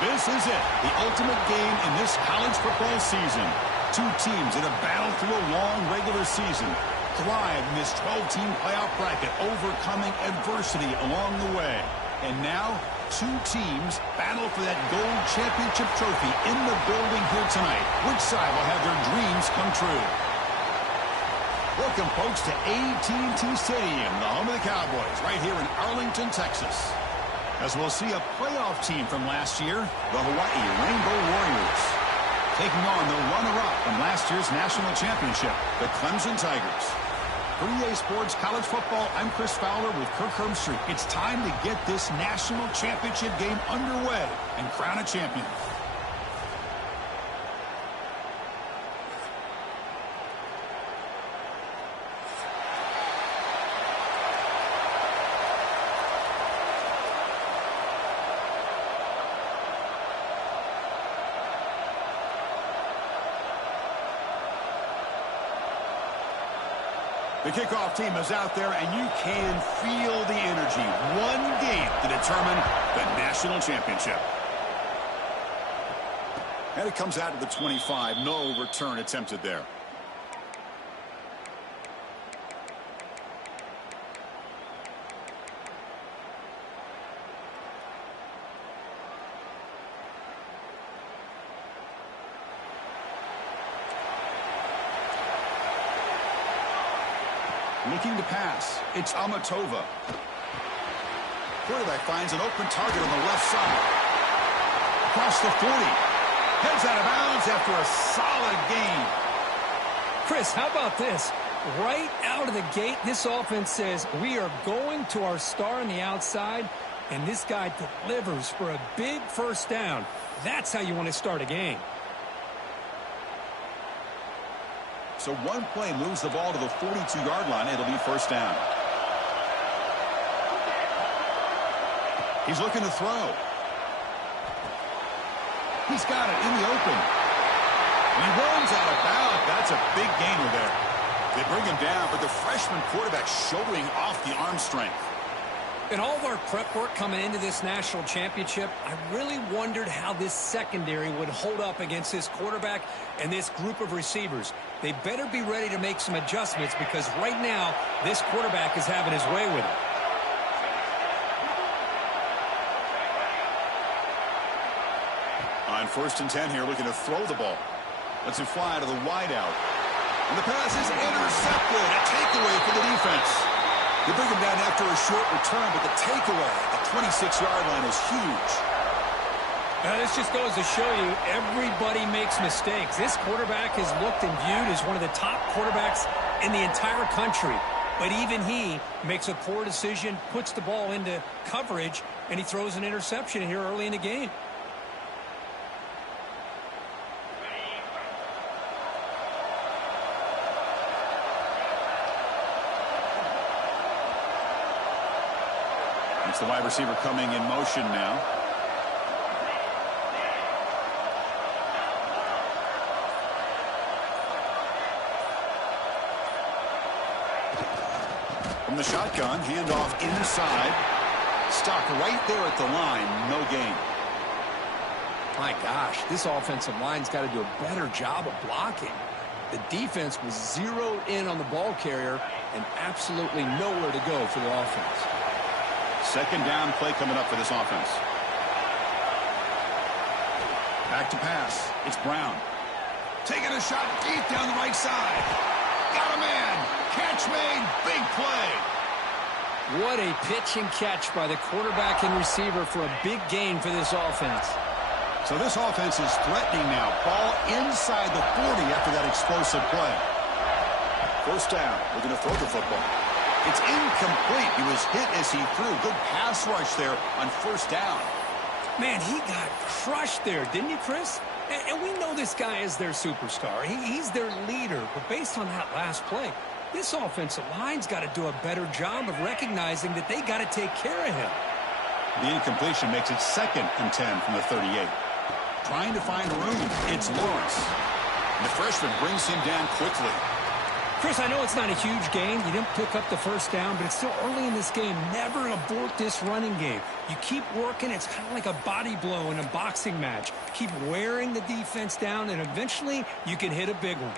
This is it, the ultimate game in this college football season. Two teams that have battled through a long regular season, thrive in this 12-team playoff bracket, overcoming adversity along the way. And now, two teams battle for that gold championship trophy in the building here tonight. Which side will have their dreams come true? Welcome, folks, to AT&T Stadium, the home of the Cowboys, right here in Arlington, Texas. As we'll see a playoff team from last year, the Hawaii Rainbow Warriors, taking on the runner-up from last year's national championship, the Clemson Tigers. For EA Sports College Football, I'm Chris Fowler with Kirk Herbstreit. It's time to get this national championship game underway and crown a champion. The kickoff team is out there, and you can feel the energy. One game to determine the national championship. And it comes out to the 25. No return attempted there. Looking to pass. It's Amatova. Quarterback finds an open target on the left side. Across the 40. Heads out of bounds after a solid gain. Chris, how about this? Right out of the gate, this offense says we are going to our star on the outside, and this guy delivers for a big first down. That's how you want to start a game. So one play moves the ball to the 42-yard line. It'll be first down. He's looking to throw. He's got it in the open. And he runs out of bounds. That's a big gainer there. They bring him down, but the freshman quarterback showing off the arm strength. In all of our prep work coming into this national championship, I really wondered how this secondary would hold up against this quarterback and this group of receivers. They better be ready to make some adjustments because right now, this quarterback is having his way with it. On 1st and 10 here, looking to throw the ball. Lets it fly to the wideout. And the pass is intercepted. A takeaway for the defense. They bring him down after a short return, but the takeaway, the 26-yard line, is huge. This just goes to show you everybody makes mistakes. This quarterback is looked and viewed as one of the top quarterbacks in the entire country. But even he makes a poor decision, puts the ball into coverage, and he throws an interception here early in the game. It's the wide receiver coming in motion now. From the shotgun, handoff inside. Stuck right there at the line. No gain. My gosh, this offensive line's got to do a better job of blocking. The defense was zeroed in on the ball carrier and absolutely nowhere to go for the offense. Second down play coming up for this offense. Back to pass. It's Brown. Taking a shot deep down the right side. Got a man. Catch made. Big play. What a pitch and catch by the quarterback and receiver for a big gain for this offense. So this offense is threatening now. Ball inside the 40 after that explosive play. First down. We're going to throw the football. It's incomplete. He was hit as he threw. Good pass rush there on first down. Man, he got crushed there, didn't he, Chris? And we know this guy is their superstar. He's their leader. But based on that last play, this offensive line's got to do a better job of recognizing that they got to take care of him. The incompletion makes it 2nd and 10 from the 38. Trying to find room. It's Lawrence. And the freshman brings him down quickly. Chris, I know it's not a huge gain. You didn't pick up the first down, but it's still early in this game. Never abort this running game. You keep working. It's kind of like a body blow in a boxing match. Keep wearing the defense down, and eventually you can hit a big one.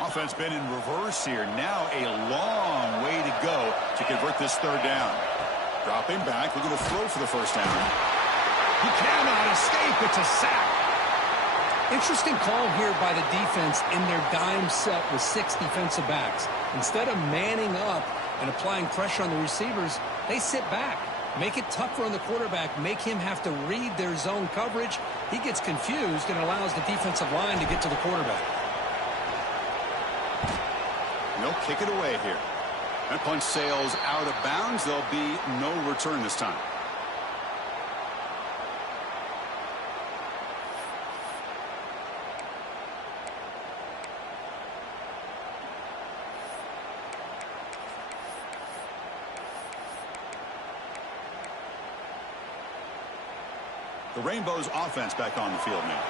Offense been in reverse here. Now a long way to go to convert this third down. Dropping back, looking to throw for the first down. He cannot escape. It's a sack. Interesting call here by the defense in their dime set with 6 defensive backs. Instead of manning up and applying pressure on the receivers, they sit back. Make it tougher on the quarterback. Make him have to read their zone coverage. He gets confused and allows the defensive line to get to the quarterback. They'll kick it away here. That punch sails out of bounds. There'll be no return this time. The Rainbows offense back on the field now.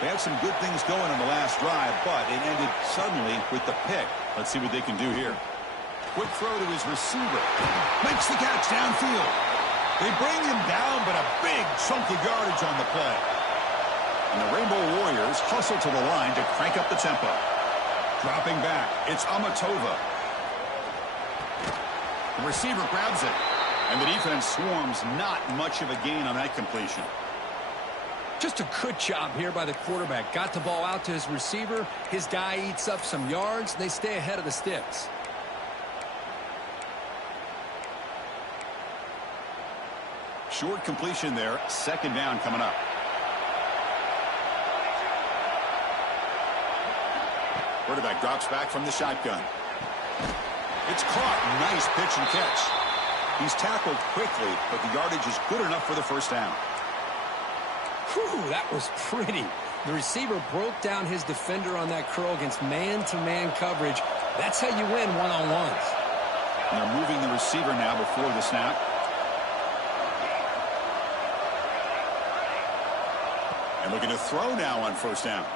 They had some good things going on the last drive, but it ended suddenly with the pick. Let's see what they can do here. Quick throw to his receiver. Makes the catch downfield. They bring him down, but a big chunk of yardage on the play. And the Rainbow Warriors hustle to the line to crank up the tempo. Dropping back, it's Amatova. The receiver grabs it, and the defense swarms. Not much of a gain on that completion. Just a good job here by the quarterback. Got the ball out to his receiver. His guy eats up some yards. They stay ahead of the sticks. Short completion there. Second down coming up. Quarterback drops back from the shotgun. It's caught. Nice pitch and catch. He's tackled quickly, but the yardage is good enough for the first down. Whew, that was pretty. The receiver broke down his defender on that curl against man-to-man coverage. That's how you win one-on-ones. They're moving the receiver now before the snap. And looking to throw now on first down.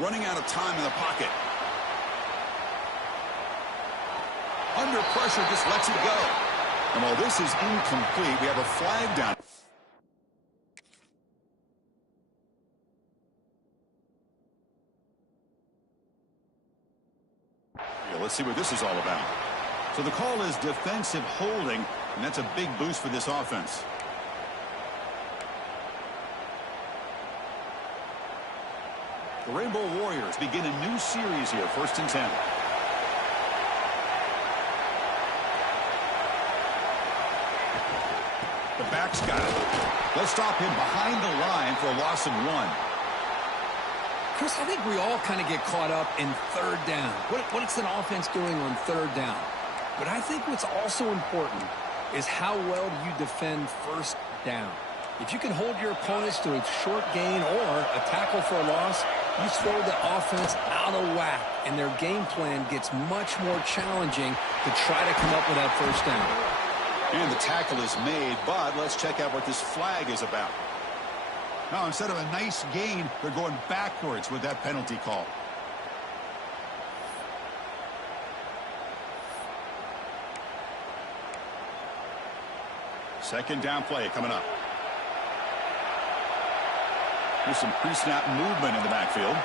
Running out of time in the pocket. Under pressure, just lets it go. And while this is incomplete, we have a flag down. Yeah, let's see what this is all about. So the call is defensive holding, and that's a big boost for this offense. The Rainbow Warriors begin a new series here, 1st and 10. The back's got it. They'll stop him behind the line for a loss of 1. Chris, I think we all kind of get caught up in third down. What is an offense doing on third down? But I think what's also important is how well do you defend first down. If you can hold your opponents to a short gain or a tackle for a loss, you throw the offense out of whack, and their game plan gets much more challenging to try to come up with that first down. And the tackle is made, but let's check out what this flag is about. Now, instead of a nice gain, they're going backwards with that penalty call. Second down play coming up. There's some pre-snap movement in the backfield.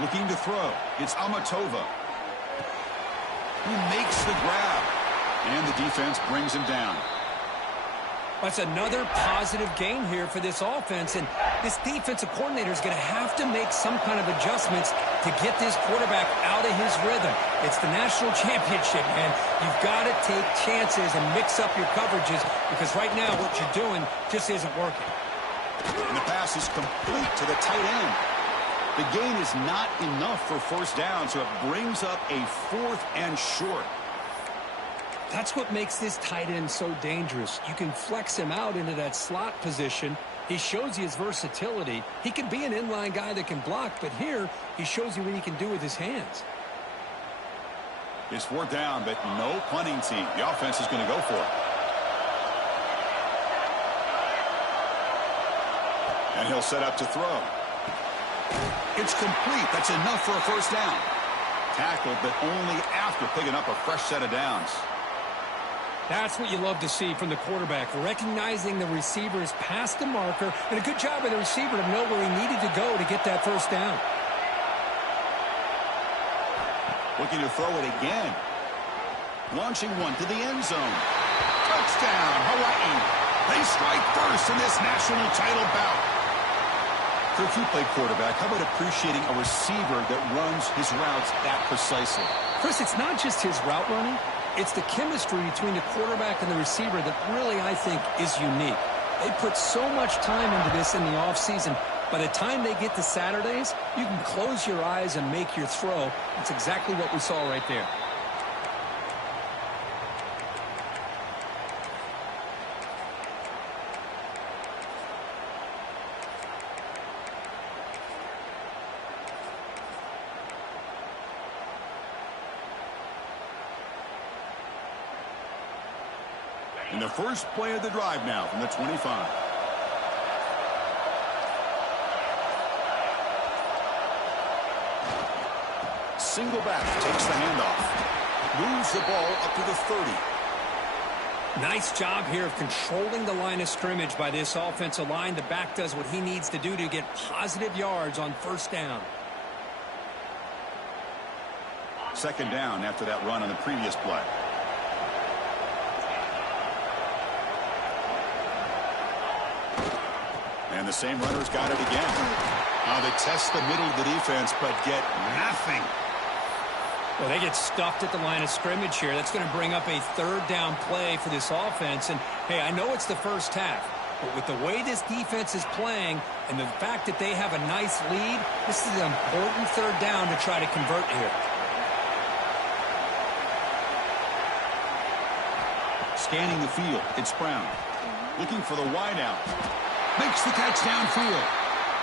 Looking to throw. It's Amatova. He makes the grab. And the defense brings him down. That's another positive gain here for this offense, and this defensive coordinator is going to have to make some kind of adjustments to get this quarterback out of his rhythm. It's the national championship, man. You've got to take chances and mix up your coverages, because right now what you're doing just isn't working. And the pass is complete to the tight end. The gain is not enough for first down, so it brings up a 4th and short. That's what makes this tight end so dangerous. You can flex him out into that slot position. He shows you his versatility. He can be an inline guy that can block, but here he shows you what he can do with his hands. It's 4th down, but no punting team. The offense is going to go for it. And he'll set up to throw. It's complete. That's enough for a 1st down. Tackled, but only after picking up a fresh set of downs. That's what you love to see from the quarterback, recognizing the receiver's past the marker, and a good job by the receiver to know where he needed to go to get that 1st down. Looking to throw it again. Launching one to the end zone. Touchdown, Hawaii. They strike first in this national title bout. Kirk, you play quarterback. How about appreciating a receiver that runs his routes that precisely? Chris, it's not just his route running. It's the chemistry between the quarterback and the receiver that really, I think, is unique. They put so much time into this in the offseason. By the time they get to Saturdays, you can close your eyes and make your throw. That's exactly what we saw right there. In the first play of the drive now from the 25. Single back, takes the handoff. Moves the ball up to the 30. Nice job here of controlling the line of scrimmage by this offensive line. The back does what he needs to do to get positive yards on 1st down. 2nd down after that run on the previous play. And the same runner's got it again. Now they test the middle of the defense, but get nothing. Well, they get stuffed at the line of scrimmage here. That's going to bring up a 3rd down play for this offense. And, hey, I know it's the first half, but with the way this defense is playing and the fact that they have a nice lead, this is an important 3rd down to try to convert here. Scanning the field, it's Brown. Looking for the wideout. Makes the catch downfield.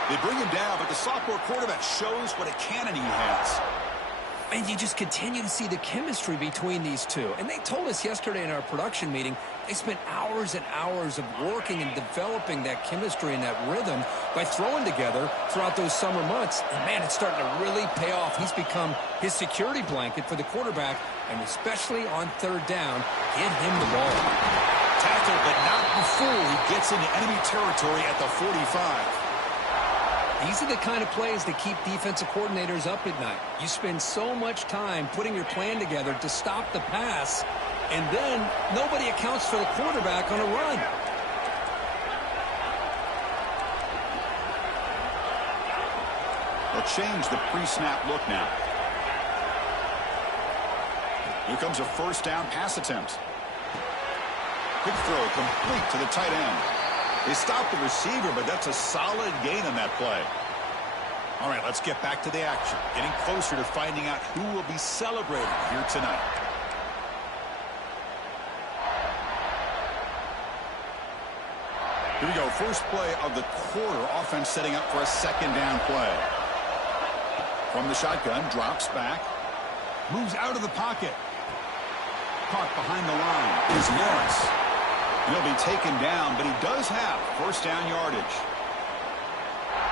They bring him down, but the sophomore quarterback shows what a cannon he has. And you just continue to see the chemistry between these two. And they told us yesterday in our production meeting, they spent hours and hours of working and developing that chemistry and that rhythm by throwing together throughout those summer months. And, man, it's starting to really pay off. He's become his security blanket for the quarterback, and especially on 3rd down, get him the ball. Tackled, but not before he gets into enemy territory at the 45. These are the kind of plays that keep defensive coordinators up at night. You spend so much time putting your plan together to stop the pass, and then nobody accounts for the quarterback on a run. They'll change the pre-snap look now. Here comes a 1st down pass attempt. Quick throw complete to the tight end. They stop the receiver, but that's a solid gain on that play. All right, let's get back to the action. Getting closer to finding out who will be celebrated here tonight. Here we go. First play of the quarter. Offense setting up for a 2nd down play. From the shotgun, drops back. Moves out of the pocket. Caught behind the line is Morris. He'll be taken down, but he does have 1st down yardage.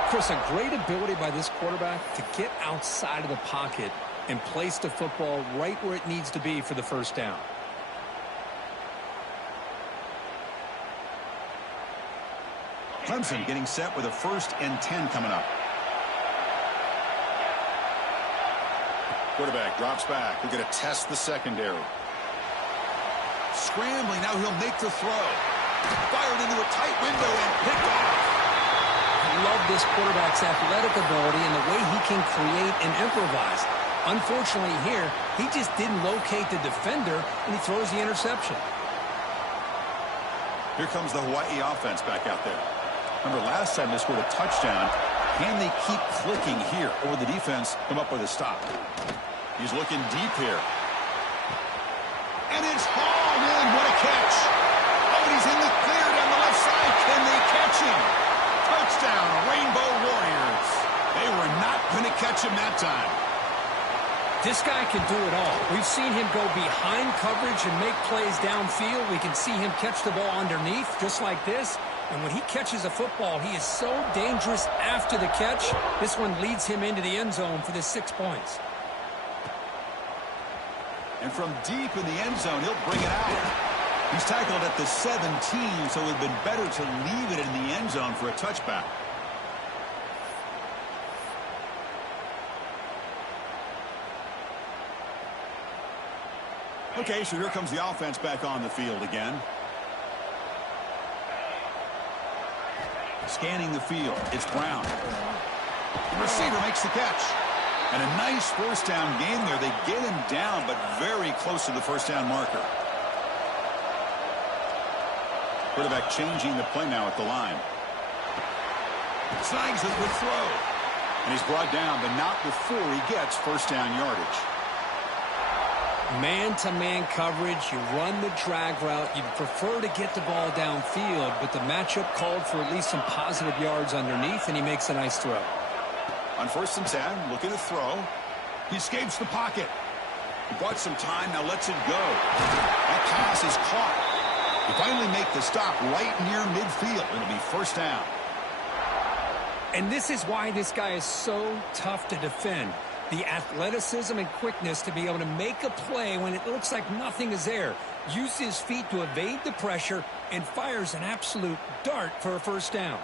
Chris, a great ability by this quarterback to get outside of the pocket and place the football right where it needs to be for the 1st down. Clemson getting set with a 1st and 10 coming up. Quarterback drops back. We're going to test the secondary. Scrambling, now he'll make the throw. Fired into a tight window and picked off. I love this quarterback's athletic ability and the way he can create and improvise. Unfortunately here, he just didn't locate the defender, and he throws the interception. Here comes the Hawaii offense back out there. Remember, last time they scored a touchdown. Can they keep clicking here, or will the defense come up with a stop? He's looking deep here. And it's hauled in. What a catch. Oh, and he's in the clear down the left side. Can they catch him? Touchdown, Rainbow Warriors. They were not going to catch him that time. This guy can do it all. We've seen him go behind coverage and make plays downfield. We can see him catch the ball underneath, just like this. And when he catches a football, he is so dangerous after the catch. This one leads him into the end zone for the 6 points. And from deep in the end zone, he'll bring it out. He's tackled at the 17, so it would have been better to leave it in the end zone for a touchback. Okay, so here comes the offense back on the field again. Scanning the field, it's Brown. The receiver makes the catch. And a nice first down gain there. They get him down, but very close to the first down marker. Quarterback changing the play now at the line. Snags it with throw. And he's brought down, but not before he gets first down yardage. Man-to-man coverage, you run the drag route. You'd prefer to get the ball downfield, but the matchup called for at least some positive yards underneath, and he makes a nice throw. On 1st and 10, looking to throw. He escapes the pocket. He bought some time, now lets it go. That pass is caught. He finally make the stop right near midfield. It'll be first down. And this is why this guy is so tough to defend. The athleticism and quickness to be able to make a play when it looks like nothing is there. Uses his feet to evade the pressure and fires an absolute dart for a first down.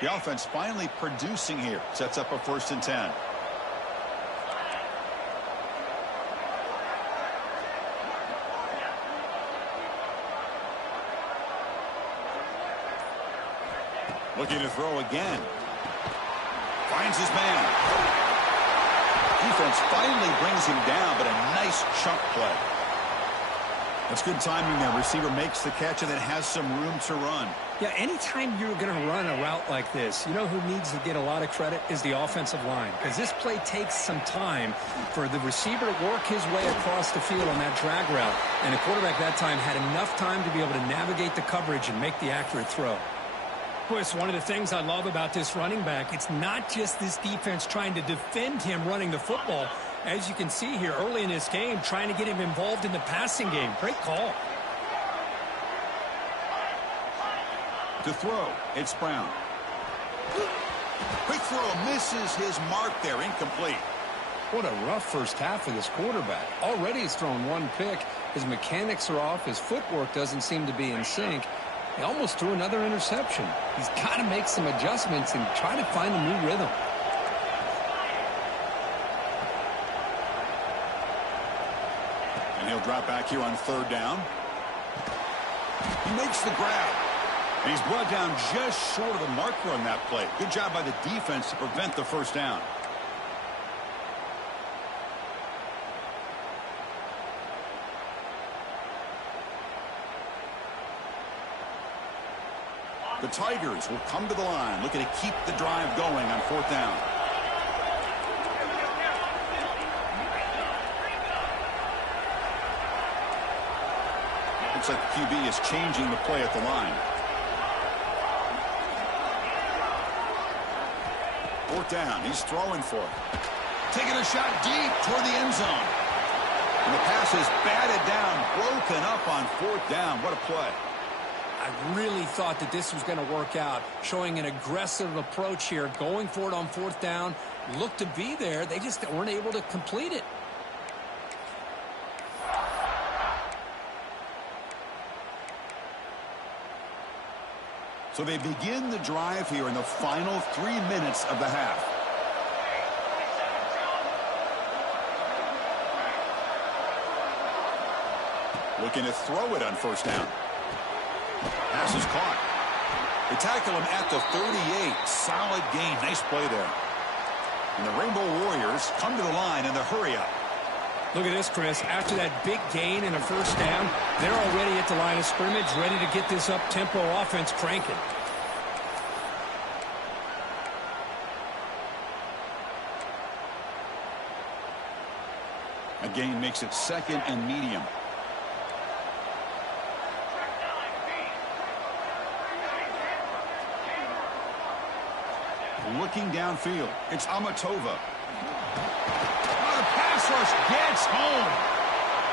The offense finally producing here. Sets up a 1st and 10. Looking to throw again. Finds his man. Defense finally brings him down, but a nice chunk play. That's good timing there. Receiver makes the catch and then has some room to run. Yeah, anytime you're going to run a route like this, you know who needs to get a lot of credit is the offensive line. Because this play takes some time for the receiver to work his way across the field on that drag route. And the quarterback that time had enough time to be able to navigate the coverage and make the accurate throw. Boy, it's one of the things I love about this running back. It's not just this defense trying to defend him running the football. As you can see here early in this game, trying to get him involved in the passing game. Great call. To throw, it's Brown. Quick throw, misses his mark there, incomplete. What a rough first half for this quarterback. Already he's thrown one pick. His mechanics are off. His footwork doesn't seem to be in sync. He almost threw another interception. He's got to make some adjustments and try to find a new rhythm. And he'll drop back here on 3rd down. He makes the grab. And he's brought down just short of the marker on that play. Good job by the defense to prevent the first down. The Tigers will come to the line, looking to keep the drive going on 4th down. Looks like the QB is changing the play at the line. 4th down, he's throwing for it. Taking a shot deep toward the end zone. And the pass is batted down, broken up on 4th down. What a play. I really thought that this was going to work out, showing an aggressive approach here, going for it on 4th down. Looked to be there. They just weren't able to complete it. So they begin the drive here in the final 3 minutes of the half. Looking to throw it on 1st down. Pass is caught. They tackle him at the 38. Solid gain. Nice play there. And the Rainbow Warriors come to the line in the hurry-up. Look at this, Chris. After that big gain and a first down, they're already at the line of scrimmage, ready to get this up-tempo offense cranking. A gain makes it 2nd and medium. Looking downfield, it's Amatova. Oh, the pass rush gets home.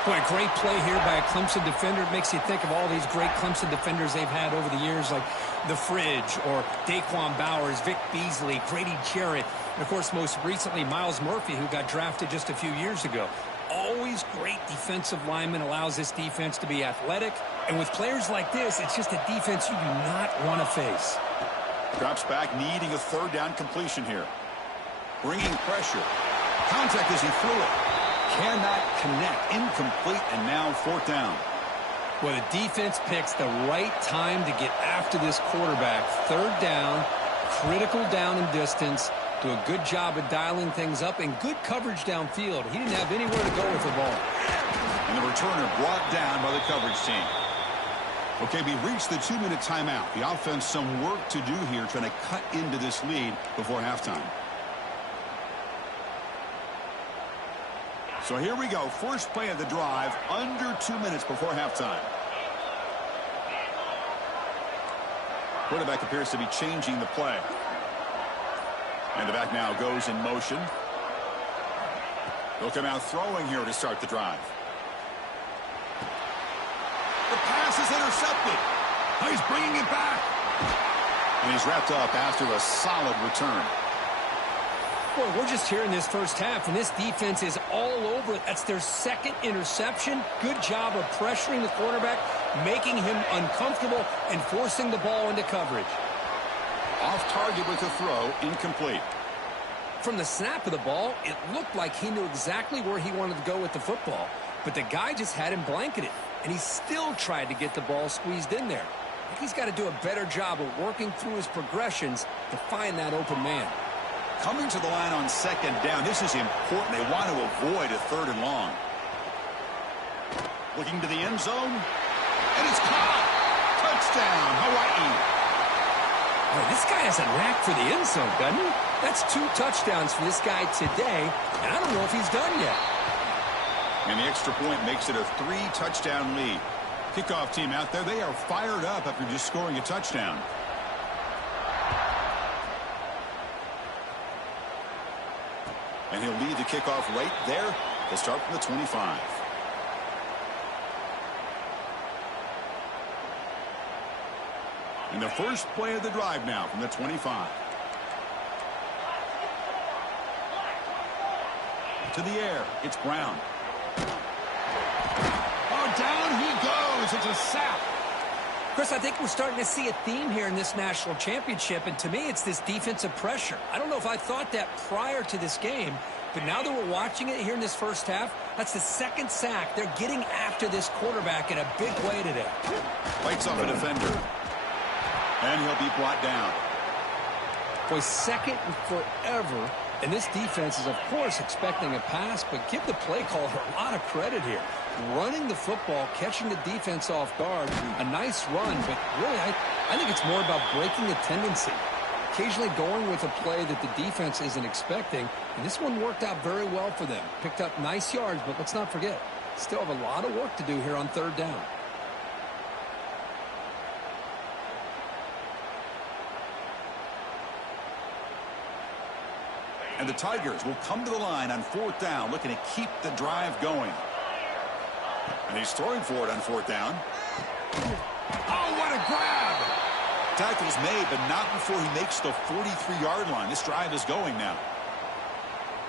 Boy, great play here by a Clemson defender. It makes you think of all these great Clemson defenders they've had over the years, like The Fridge or Daquan Bowers, Vic Beasley, Grady Jarrett, and, of course, most recently, Miles Murphy, who got drafted just a few years ago. Always great defensive lineman, allows this defense to be athletic. And with players like this, it's just a defense you do not want to face. Drops back, needing a third down completion here. Bringing pressure. Contact as he threw it. Cannot connect. Incomplete, and now fourth down. Well, the defense picks the right time to get after this quarterback. Third down, critical down and distance. Do a good job of dialing things up and good coverage downfield. He didn't have anywhere to go with the ball. And the returner brought down by the coverage team. Okay, we reached the 2-minute timeout. The offense some work to do here trying to cut into this lead before halftime. So here we go. First play of the drive, under 2 minutes before halftime. Quarterback appears to be changing the play. And the back now goes in motion. They'll come out throwing here to start the drive. The pass is intercepted. Oh, he's bringing it back. And he's wrapped up after a solid return. Boy, we're just here in this first half, and this defense is all over it. That's their second interception. Good job of pressuring the quarterback, making him uncomfortable, and forcing the ball into coverage. Off target with the throw, incomplete. From the snap of the ball, it looked like he knew exactly where he wanted to go with the football, but the guy just had him blanketed, and he still tried to get the ball squeezed in there. I think he's got to do a better job of working through his progressions to find that open man. Coming to the line on second down, this is important. They want to avoid a third and long. Looking to the end zone, and it's caught. Touchdown, Hawaii. Boy, this guy has a knack for the end zone, doesn't he? That's 2 touchdowns for this guy today, and I don't know if he's done yet. And the extra point makes it a 3-touchdown lead. Kickoff team out there, they are fired up after just scoring a touchdown. And he'll lead the kickoff right there. They'll start from the 25. And the first play of the drive now from the 25. To the air, it's Brown. Oh, down he goes. It's a sack. Chris, I think we're starting to see a theme here in this national championship, and to me it's this defensive pressure. I don't know if I thought that prior to this game, but now that we're watching it here in this first half, that's the second sack. They're getting after this quarterback in a big way today. Fights off a defender. And he'll be brought down. Boy, second and forever, and this defense is, of course, expecting a pass, but give the play caller a lot of credit here. Running the football, catching the defense off guard, a nice run, but really I think it's more about breaking the tendency. Occasionally going with a play that the defense isn't expecting, and this one worked out very well for them. Picked up nice yards, but let's not forget, still have a lot of work to do here on third down. And the Tigers will come to the line on fourth down, looking to keep the drive going. And he's throwing for it on fourth down. Oh, what a grab! Tackle's made, but not before he makes the 43-yard line. This drive is going now.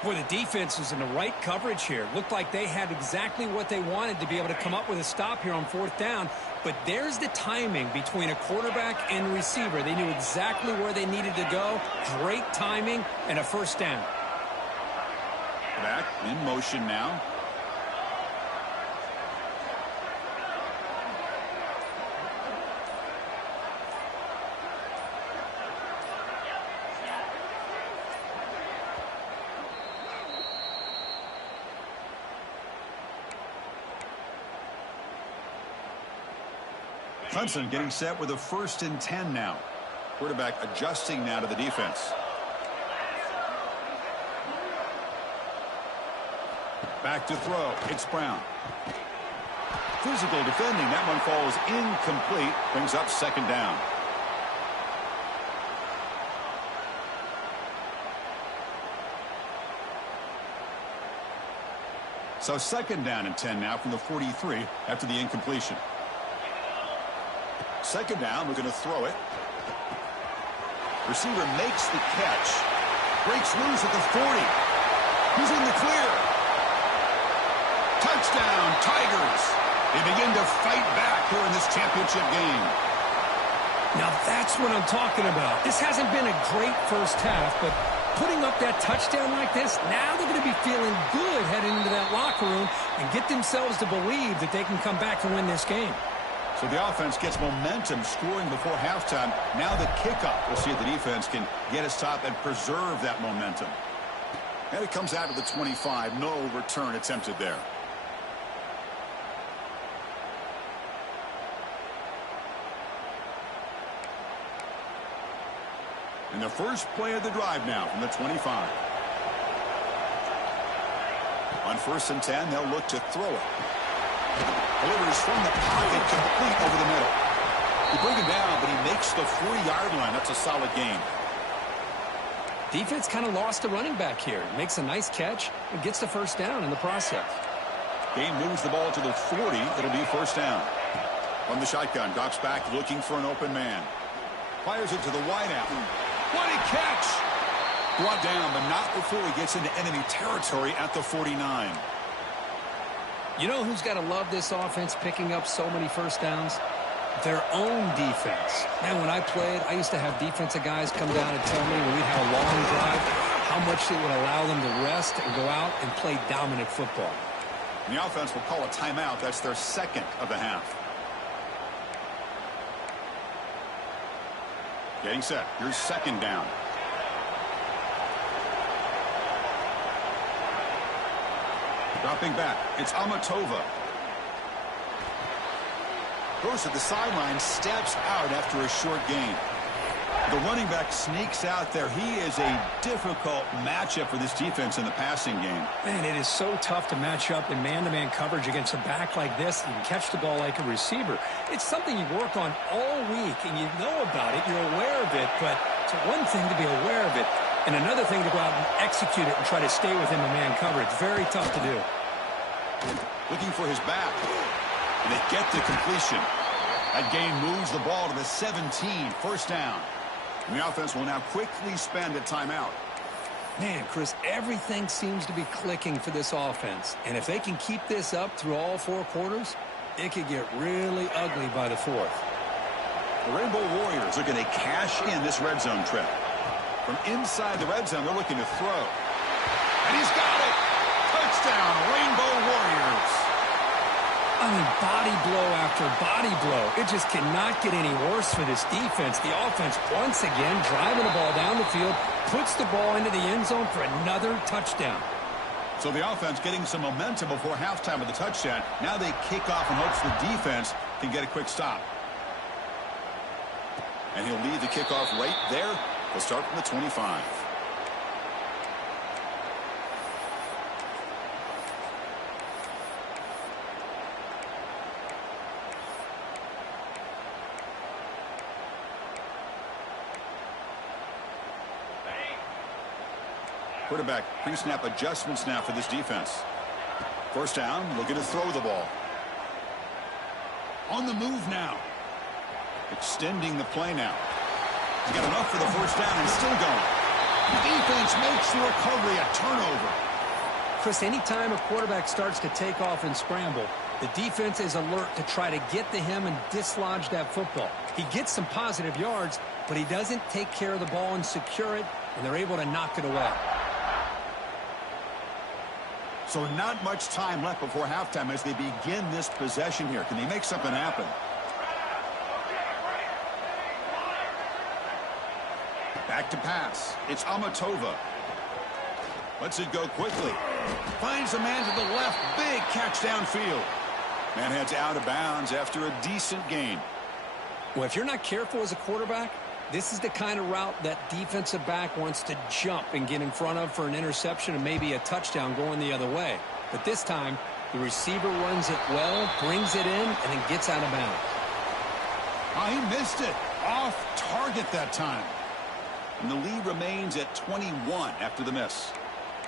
Boy, the defense is in the right coverage here. Looked like they had exactly what they wanted to be able to come up with a stop here on fourth down. But there's the timing between a quarterback and receiver. They knew exactly where they needed to go. Great timing and a first down. Back in motion now. Clemson getting set with a 1st and 10 now. Quarterback adjusting now to the defense. Back to throw. It's Brown. Physical defending. That one falls incomplete. Brings up second down. So second down and 10 now from the 43 after the incompletion. Second down, we're going to throw it. Receiver makes the catch. Breaks loose at the 40. He's in the clear. Touchdown, Tigers. They begin to fight back here in this championship game. Now that's what I'm talking about. This hasn't been a great first half, but putting up that touchdown like this, now they're going to be feeling good heading into that locker room and get themselves to believe that they can come back and win this game. So the offense gets momentum scoring before halftime. Now the kickoff. We'll see if the defense can get a stop and preserve that momentum. And it comes out to the 25. No return attempted there. And the first play of the drive now from the 25. On 1st and 10, they'll look to throw it. Delivers from the pocket, complete over the middle. They bring him down, but he makes the 40-yard line. That's a solid gain. Defense kind of lost a running back here. Makes a nice catch and gets the first down in the process. Game moves the ball to the 40. It'll be first down. From the shotgun, drops back looking for an open man. Fires it to the wideout. What a catch! Brought down, but not before he gets into enemy territory at the 49. You know who's got to love this offense picking up so many first downs? Their own defense. Man, when I played, I used to have defensive guys come down and tell me when we'd have a long drive how much it would allow them to rest and go out and play dominant football. And the offense will call a timeout. That's their second of the half. Getting set. Here's second down. Dropping back. It's Amatova. Goes to the sideline, steps out after a short gain. The running back sneaks out there. He is a difficult matchup for this defense in the passing game. Man, it is so tough to match up in man-to-man coverage against a back like this and catch the ball like a receiver. It's something you work on all week, and you know about it. You're aware of it, but it's one thing to be aware of it, and another thing to go out and execute it and try to stay within the man coverage. Very tough to do. Looking for his back. And they get the completion. That gain moves the ball to the 17. First down. And the offense will now quickly spend a timeout. Man, Chris, everything seems to be clicking for this offense. And if they can keep this up through all four quarters, it could get really ugly by the fourth. The Rainbow Warriors are going to cash in this red zone trip. From inside the red zone, they're looking to throw. And he's got it! Touchdown, Rainbow Warriors! I mean, body blow after body blow. It just cannot get any worse for this defense. The offense, once again, driving the ball down the field, puts the ball into the end zone for another touchdown. So the offense getting some momentum before halftime with the touchdown. Now they kick off in hopes the defense can get a quick stop. And he'll lead the kickoff right there. He'll start from the 25. Quarterback pre-snap adjustments now for this defense. First down, looking to throw the ball. On the move now. Extending the play now. He's got enough for the first down and still going. The defense makes the recovery a turnover. Chris, anytime a quarterback starts to take off and scramble, the defense is alert to try to get to him and dislodge that football. He gets some positive yards, but he doesn't take care of the ball and secure it, and they're able to knock it away. So not much time left before halftime as they begin this possession here. Can they make something happen? Back to pass. It's Amatova. Lets it go quickly. Finds a man to the left. Big catch downfield. Man heads out of bounds after a decent gain. Well, if you're not careful as a quarterback, this is the kind of route that defensive back wants to jump and get in front of for an interception and maybe a touchdown going the other way. But this time, the receiver runs it well, brings it in, and then gets out of bounds. Oh, he missed it. Off target that time. And the lead remains at 21 after the miss.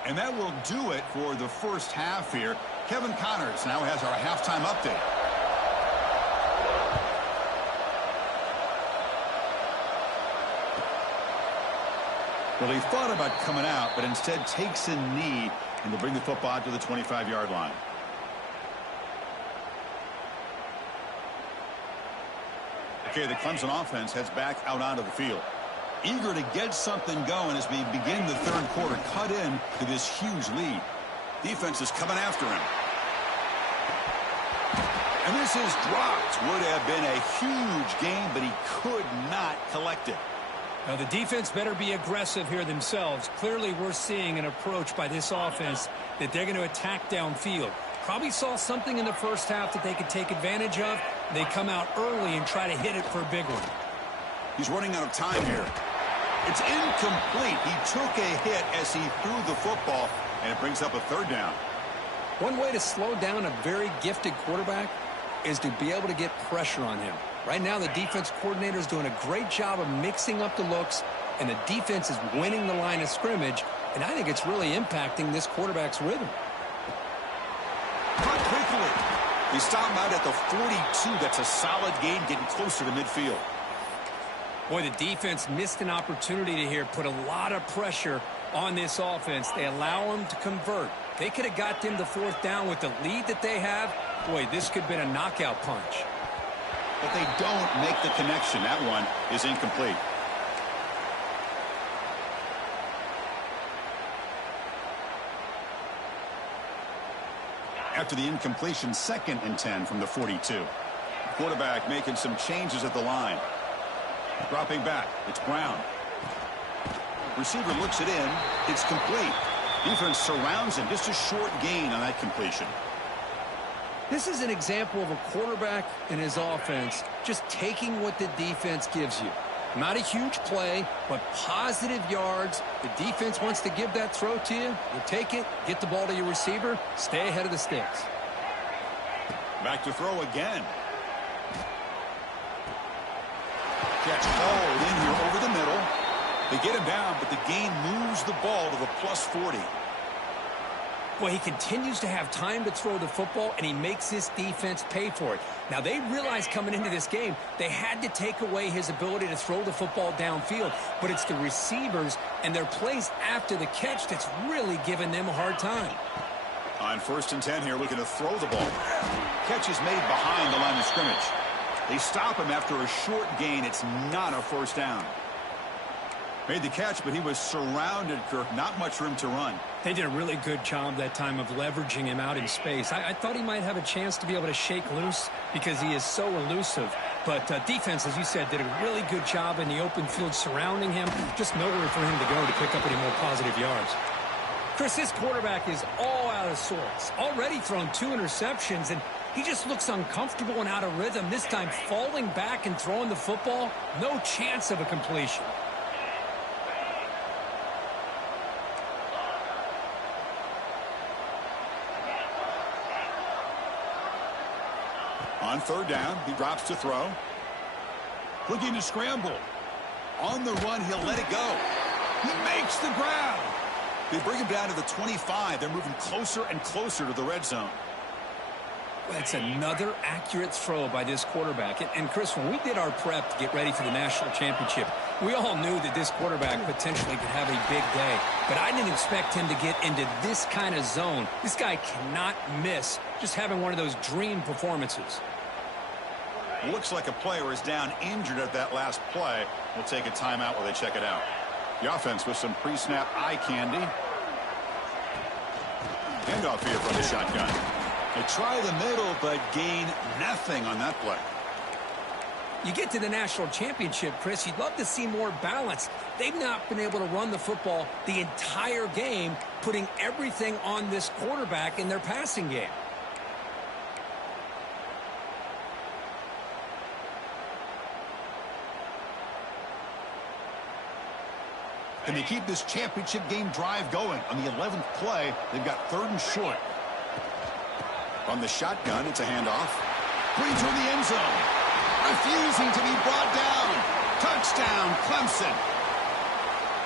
And that will do it for the first half here. Kevin Connors now has our halftime update. Well, he thought about coming out, but instead takes a knee and will bring the football out to the 25-yard line. Okay, the Clemson offense heads back out onto the field. Eager to get something going as we begin the third quarter, cut in to this huge lead. Defense is coming after him. And this is dropped. Would have been a huge gain, but he could not collect it. Now, the defense better be aggressive here themselves. Clearly, we're seeing an approach by this offense that they're going to attack downfield. Probably saw something in the first half that they could take advantage of. They come out early and try to hit it for a big one. He's running out of time here. It's incomplete. He took a hit as he threw the football, and it brings up a third down. One way to slow down a very gifted quarterback is to be able to get pressure on him. Right now, the defense coordinator is doing a great job of mixing up the looks, and the defense is winning the line of scrimmage, and I think it's really impacting this quarterback's rhythm. Cut quickly. They stop him out at the 42. That's a solid gain, getting closer to midfield. Boy, the defense missed an opportunity to here, put a lot of pressure on this offense. They allow them to convert. They could have got them the fourth down with the lead that they have. Boy, this could have been a knockout punch. But they don't make the connection. That one is incomplete. After the incompletion, 2nd and 10 from the 42. Quarterback making some changes at the line. Dropping back. It's Brown. Receiver looks it in. It's complete. Defense surrounds him. Just a short gain on that completion. This is an example of a quarterback and his offense just taking what the defense gives you. Not a huge play, but positive yards. The defense wants to give that throw to you. You take it, get the ball to your receiver, stay ahead of the sticks. Back to throw again. Catch hauled in here over the middle. They get him down, but the gain moves the ball to the plus 40. Well, he continues to have time to throw the football, and he makes this defense pay for it. Now, they realized coming into this game they had to take away his ability to throw the football downfield, but it's the receivers and their plays after the catch that's really giving them a hard time. On 1st and 10 here, looking to throw the ball. Catch is made behind the line of scrimmage. They stop him after a short gain. It's not a first down. Made the catch, but he was surrounded, Kirk. Not much room to run. They did a really good job that time of leveraging him out in space. I thought he might have a chance to be able to shake loose because he is so elusive. But defense, as you said, did a really good job in the open field surrounding him. Just nowhere for him to go to pick up any more positive yards. Chris, this quarterback is all out of sorts. Already thrown 2 interceptions, and he just looks uncomfortable and out of rhythm. This time falling back and throwing the football, no chance of a completion. On 3rd down, he drops to throw. Looking to scramble. On the run, he'll let it go. He makes the grab. They bring him down to the 25. They're moving closer and closer to the red zone. That's another accurate throw by this quarterback. And Chris, when we did our prep to get ready for the national championship, we all knew that this quarterback potentially could have a big day. But I didn't expect him to get into this kind of zone. This guy cannot miss just having one of those dream performances. Looks like a player is down injured at that last play. We'll take a timeout while they check it out. The offense with some pre-snap eye candy. Handoff here from the shotgun. They try the middle, but gain nothing on that play. You get to the national championship, Chris, you'd love to see more balance. They've not been able to run the football the entire game, putting everything on this quarterback in their passing game. Can they keep this championship game drive going? On the 11th play, they've got 3rd and short. From the shotgun, it's a handoff. Green toward the end zone. Refusing to be brought down. Touchdown, Clemson.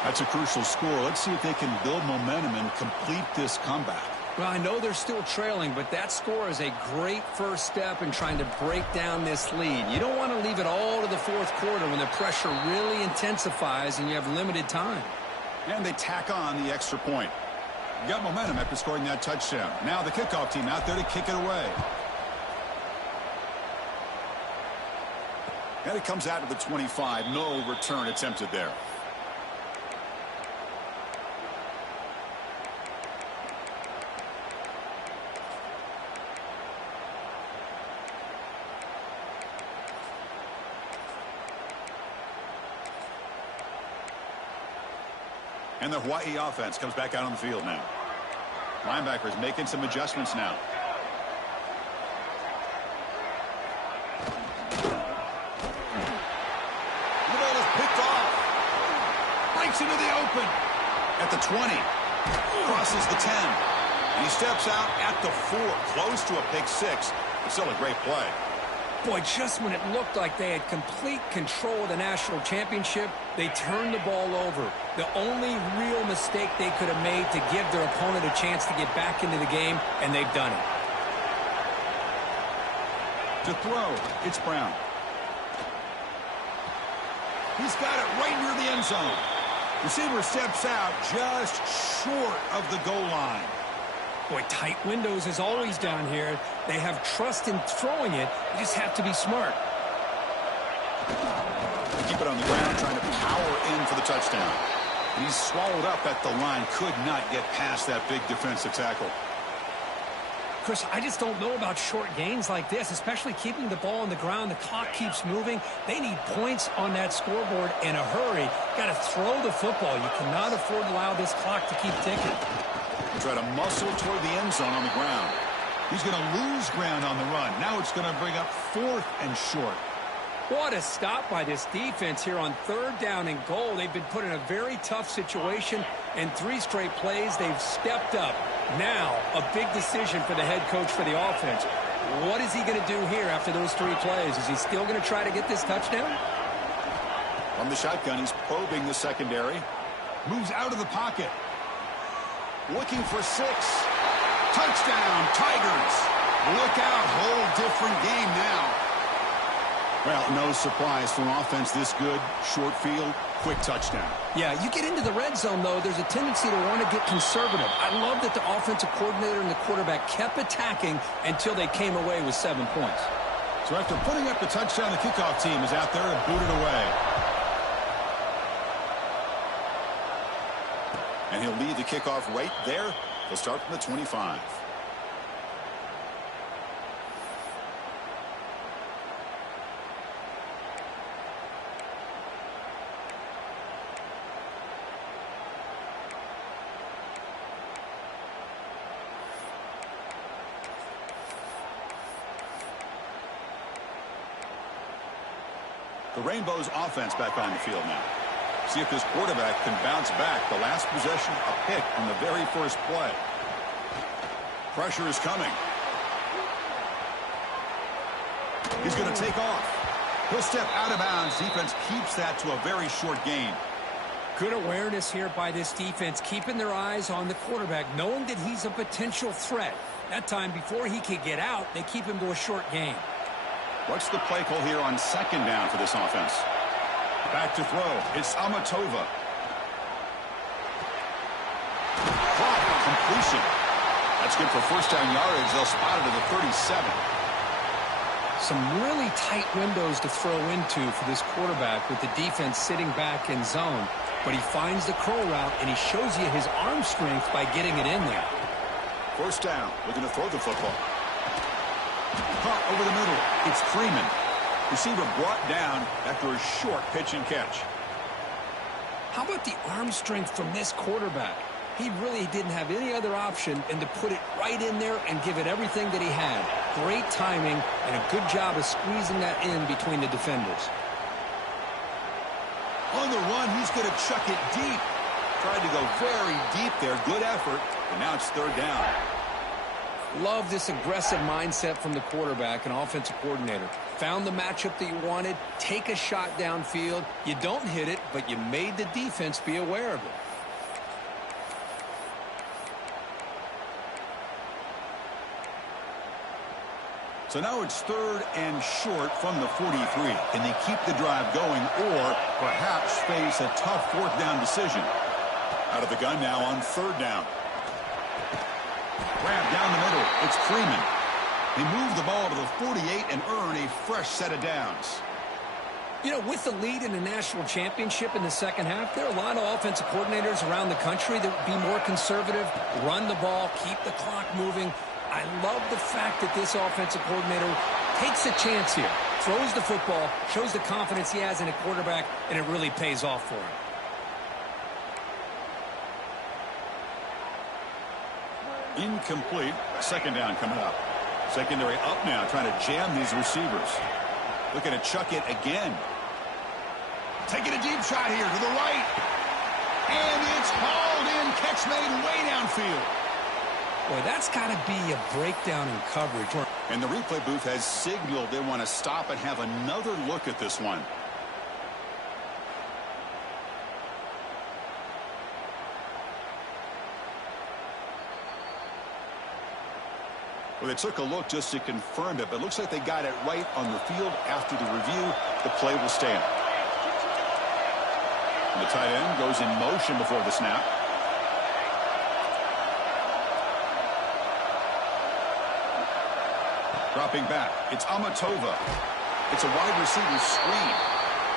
That's a crucial score. Let's see if they can build momentum and complete this comeback. Well, I know they're still trailing, but that score is a great first step in trying to break down this lead. You don't want to leave it all to the fourth quarter when the pressure really intensifies and you have limited time. And they tack on the extra point. You got momentum after scoring that touchdown. Now the kickoff team out there to kick it away. And it comes out to the 25. No return attempted there. And the Hawaii offense comes back out on the field now. Linebackers making some adjustments now. The ball is picked off. Breaks into the open. At the 20. Crosses the 10. And he steps out at the 4. Close to a pick 6. But still a great play. Boy, just when it looked like they had complete control of the national championship, they turned the ball over. The only real mistake they could have made to give their opponent a chance to get back into the game, and they've done it. To throw, it's Brown. He's got it right near the end zone. Receiver steps out just short of the goal line. Boy, tight windows is always down here. They have trust in throwing it. You just have to be smart. Keep it on the ground, trying to power in for the touchdown. And he's swallowed up at the line. Could not get past that big defensive tackle. Chris, I just don't know about short gains like this, especially keeping the ball on the ground. The clock keeps moving. They need points on that scoreboard in a hurry. Got to throw the football. You cannot afford to allow this clock to keep ticking. Try to muscle toward the end zone on the ground. He's going to lose ground on the run. Now it's going to bring up 4th and short. What a stop by this defense here on 3rd down and goal. They've been put in a very tough situation, and 3 straight plays they've stepped up. Now a big decision for the head coach for the offense. What is he going to do here after those 3 plays? Is he still going to try to get this touchdown? From the shotgun, he's probing the secondary. Moves out of the pocket. Looking for 6. Touchdown, Tigers. Look out, whole different game now. Well, no surprise from offense this good. Short field, quick touchdown. Yeah, you get into the red zone, though, there's a tendency to want to get conservative. I love that the offensive coordinator and the quarterback kept attacking until they came away with 7 points. So after putting up the touchdown, the kickoff team is out there to boot it away. And he'll lead the kickoff right there. He'll start from the 25. The Rainbows offense back on the field now. See if this quarterback can bounce back. The last possession, a pick on the very first play. Pressure is coming. He's going to take off. He'll step out of bounds. Defense keeps that to a very short gain. Good awareness here by this defense, keeping their eyes on the quarterback, knowing that he's a potential threat. That time, before he could get out, they keep him to a short gain. What's the play call here on 2nd down for this offense? Back to throw. It's Amatova. Caught. Completion. That's good for 1st down yardage. They'll spot it at the 37. Some really tight windows to throw into for this quarterback with the defense sitting back in zone. But he finds the curl route, and he shows you his arm strength by getting it in there. 1st down. Looking to throw the football. Caught over the middle. It's Freeman. Receiver brought down after a short pitch and catch. How about the arm strength from this quarterback? He really didn't have any other option than to put it right in there and give it everything that he had. Great timing and a good job of squeezing that in between the defenders. On the run, he's going to chuck it deep. Tried to go very deep there. Good effort. And now it's 3rd down. Love this aggressive mindset from the quarterback and offensive coordinator. Found the matchup that you wanted, take a shot downfield. You don't hit it, but you made the defense be aware of it. So now it's 3rd and short from the 43. Can they keep the drive going or perhaps face a tough 4th down decision? Out of the gun now on 3rd down. Grab down the middle. It's Freeman. They move the ball to the 48 and earn a fresh set of downs. You know, with the lead in the national championship in the second half, there are a lot of offensive coordinators around the country that would be more conservative, run the ball, keep the clock moving. I love the fact that this offensive coordinator takes a chance here, throws the football, shows the confidence he has in a quarterback, and it really pays off for him. Incomplete. 2nd down coming up. Secondary up now, trying to jam these receivers. Looking to chuck it again. Taking a deep shot here to the right. And it's hauled in. Catch made way downfield. Boy, that's got to be a breakdown in coverage. And the replay booth has signaled they want to stop and have another look at this one. Well, they took a look just to confirm it, but it looks like they got it right on the field. After the review, the play will stand. And the tight end goes in motion before the snap. Dropping back, it's Amatova. It's a wide receiver screen.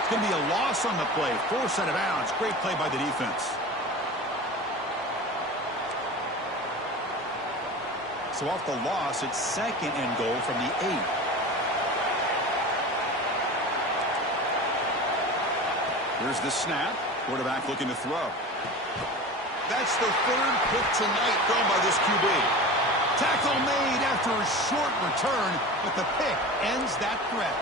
It's going to be a loss on the play. 4th out of bounds. Great play by the defense. So off the loss, it's 2nd and goal from the 8. Here's the snap. Quarterback looking to throw. That's the 3rd pick tonight thrown by this QB. Tackle made after a short return, but the pick ends that threat.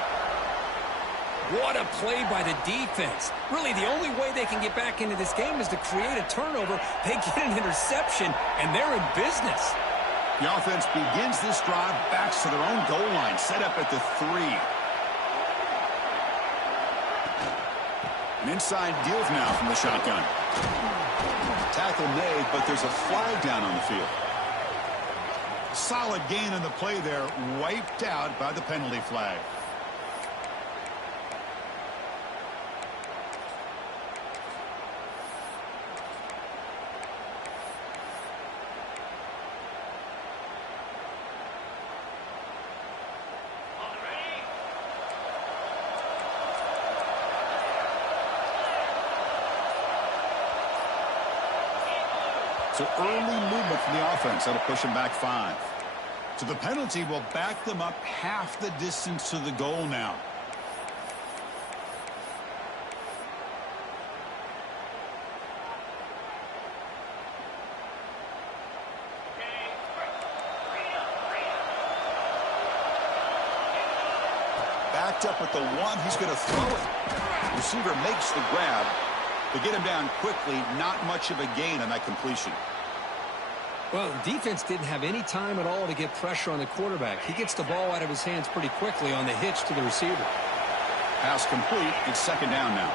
What a play by the defense. Really, the only way they can get back into this game is to create a turnover. They get an interception, and they're in business. The offense begins this drive, backs to their own goal line, set up at the 3. An inside deal now from the shotgun. Tackle made, but there's a flag down on the field. Solid gain on the play there, wiped out by the penalty flag. So early movement from the offense. That'll push them back 5. So the penalty will back them up half the distance to the goal now. Backed up at the 1. He's going to throw it. Receiver makes the grab. They get him down quickly. Not much of a gain on that completion. Well, the defense didn't have any time at all to get pressure on the quarterback. He gets the ball out of his hands pretty quickly on the hitch to the receiver. Pass complete. It's 2nd down now.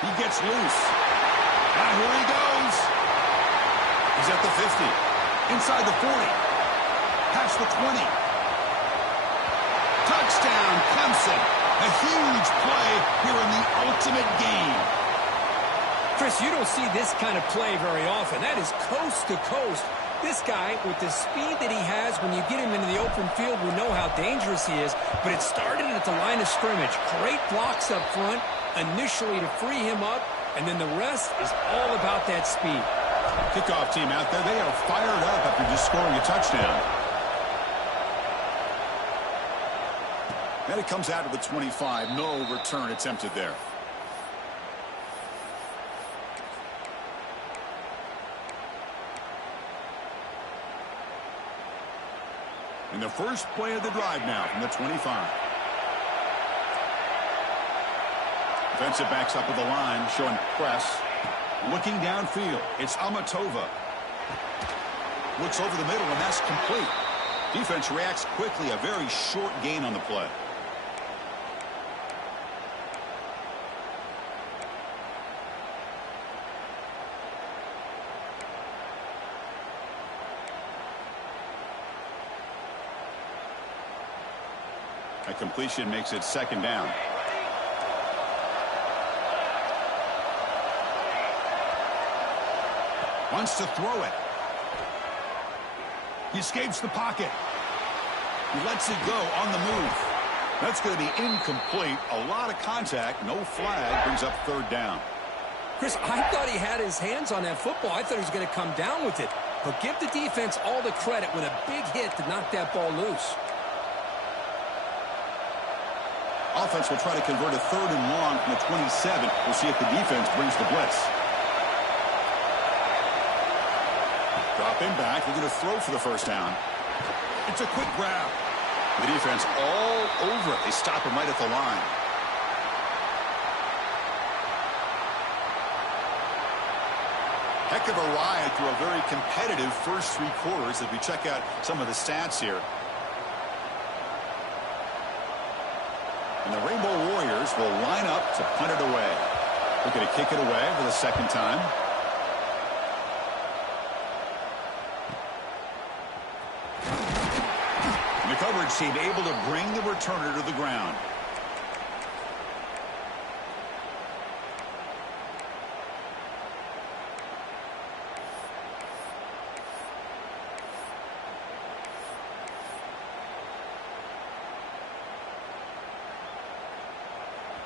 He gets loose. And here he goes. He's at the 50. Inside the 40. Past the 20. Touchdown, Clemson. A huge play here in the ultimate game. Chris, you don't see this kind of play very often. That is coast to coast. This guy, with the speed that he has, when you get him into the open field, we know how dangerous he is. But it started at the line of scrimmage. Great blocks up front, initially to free him up, and then the rest is all about that speed. Kickoff team out there, they are fired up after just scoring a touchdown. And it comes out to the 25. No return attempted there. In the first play of the drive now from the 25. Defensive backs up with the line, showing press. Looking downfield, it's Amatova. Looks over the middle, and that's complete. Defense reacts quickly. A very short gain on the play. A completion makes it second down. Wants to throw it. He escapes the pocket. He lets it go on the move. That's going to be incomplete. A lot of contact. No flag. Brings up third down. Chris, I thought he had his hands on that football. I thought he was going to come down with it. But give the defense all the credit with a big hit to knock that ball loose. Offense will try to convert a third and long from the 27. We'll see if the defense brings the blitz. Dropping back. They're going to throw for the first down. It's a quick grab. The defense all over it. They stop him right at the line. Heck of a ride through a very competitive first three quarters as we check out some of the stats here. And the Rainbow Warriors will line up to punt it away. They're going to kick it away for the second time. And the coverage team able to bring the returner to the ground.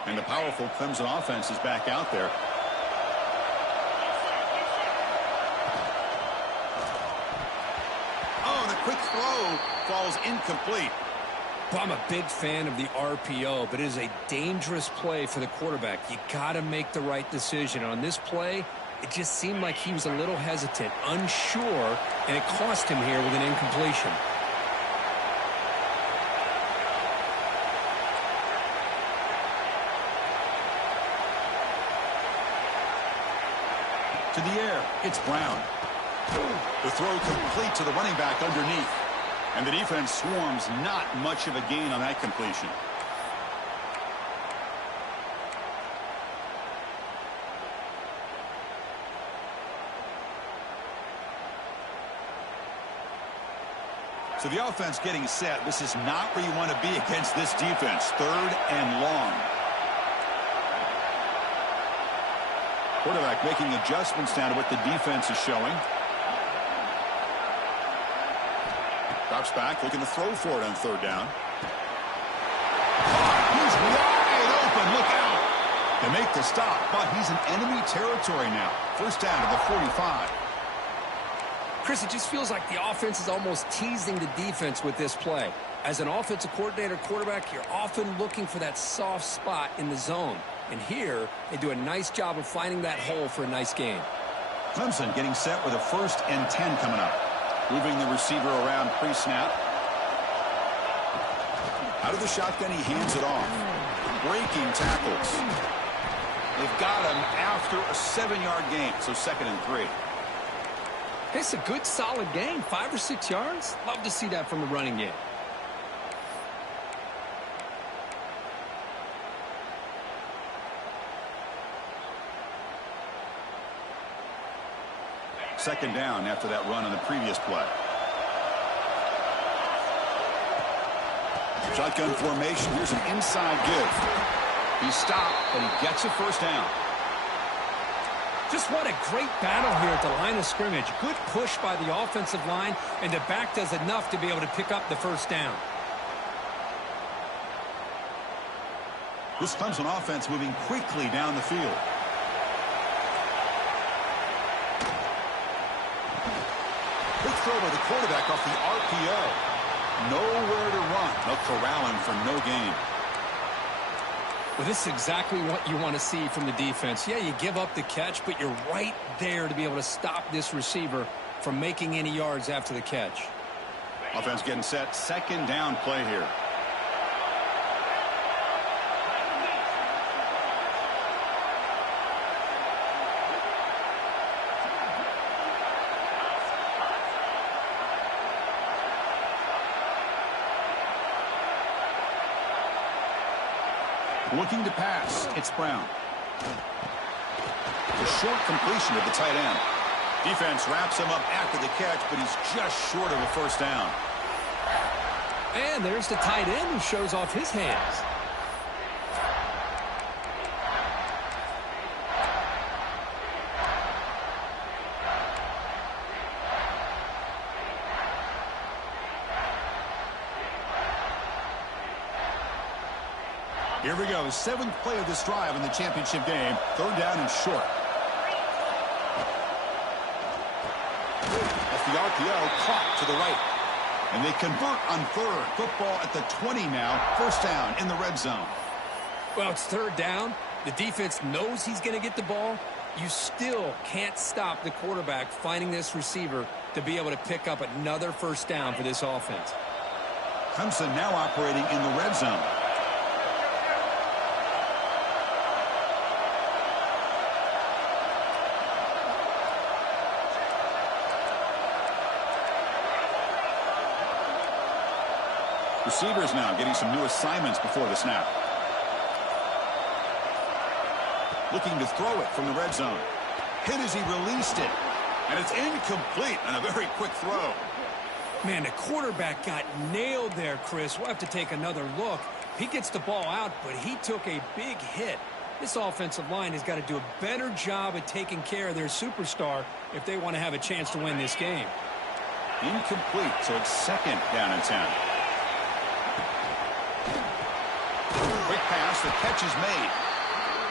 And the powerful Clemson offense is back out there. Oh, the quick throw falls incomplete. Well, I'm a big fan of the RPO, but it is a dangerous play for the quarterback. You got to make the right decision. On this play, it just seemed like he was a little hesitant, unsure, and it cost him here with an incompletion. To the air, it's Brown. The throw complete to the running back underneath. And the defense swarms, not much of a gain on that completion. So the offense getting set. This is not where you want to be against this defense. Third and long. Quarterback making adjustments down to what the defense is showing. Drops back, looking to throw for it on third down. He's wide open, look out. They make the stop, but he's in enemy territory now. First down to the 45. Chris, it just feels like the offense is almost teasing the defense with this play. As an offensive coordinator quarterback, you're often looking for that soft spot in the zone. And here, they do a nice job of finding that hole for a nice gain. Clemson getting set with a 1st and 10 coming up. Moving the receiver around pre-snap. Out of the shotgun, he hands it off. Breaking tackles. They've got him after a 7-yard gain, so 2nd and 3. It's a good, solid gain. 5 or 6 yards. Love to see that from the running game. Second down after that run on the previous play. Shotgun formation. Here's an inside give. He stopped, but he gets a first down. Just what a great battle here at the line of scrimmage. Good push by the offensive line, and the back does enough to be able to pick up the first down. This Clemson offense moving quickly down the field. Quick throw by the quarterback off the RPO. Nowhere to run. They'll corral him for no gain. Well, this is exactly what you want to see from the defense. Yeah, you give up the catch, but you're right there to be able to stop this receiver from making any yards after the catch. Offense getting set. Second down play here. Looking to pass. It's Brown. The short completion of the tight end. Defense wraps him up after the catch, but he's just short of a first down. And there's the tight end who shows off his hands. Here we go. 7th play of this drive in the championship game. 3rd down and short. That's the RPO caught to the right. And they convert on 3rd. Football at the 20 now. First down in the red zone. Well, it's 3rd down. The defense knows he's going to get the ball. You still can't stop the quarterback finding this receiver to be able to pick up another first down for this offense. Clemson now operating in the red zone. Receivers now getting some new assignments before the snap. Looking to throw it from the red zone. Hit as he released it. And it's incomplete on a very quick throw. Man, the quarterback got nailed there, Chris. We'll have to take another look. He gets the ball out, but he took a big hit. This offensive line has got to do a better job at taking care of their superstar if they want to have a chance to win this game. Incomplete, so it's 2nd down and 10. Quick pass, the catch is made.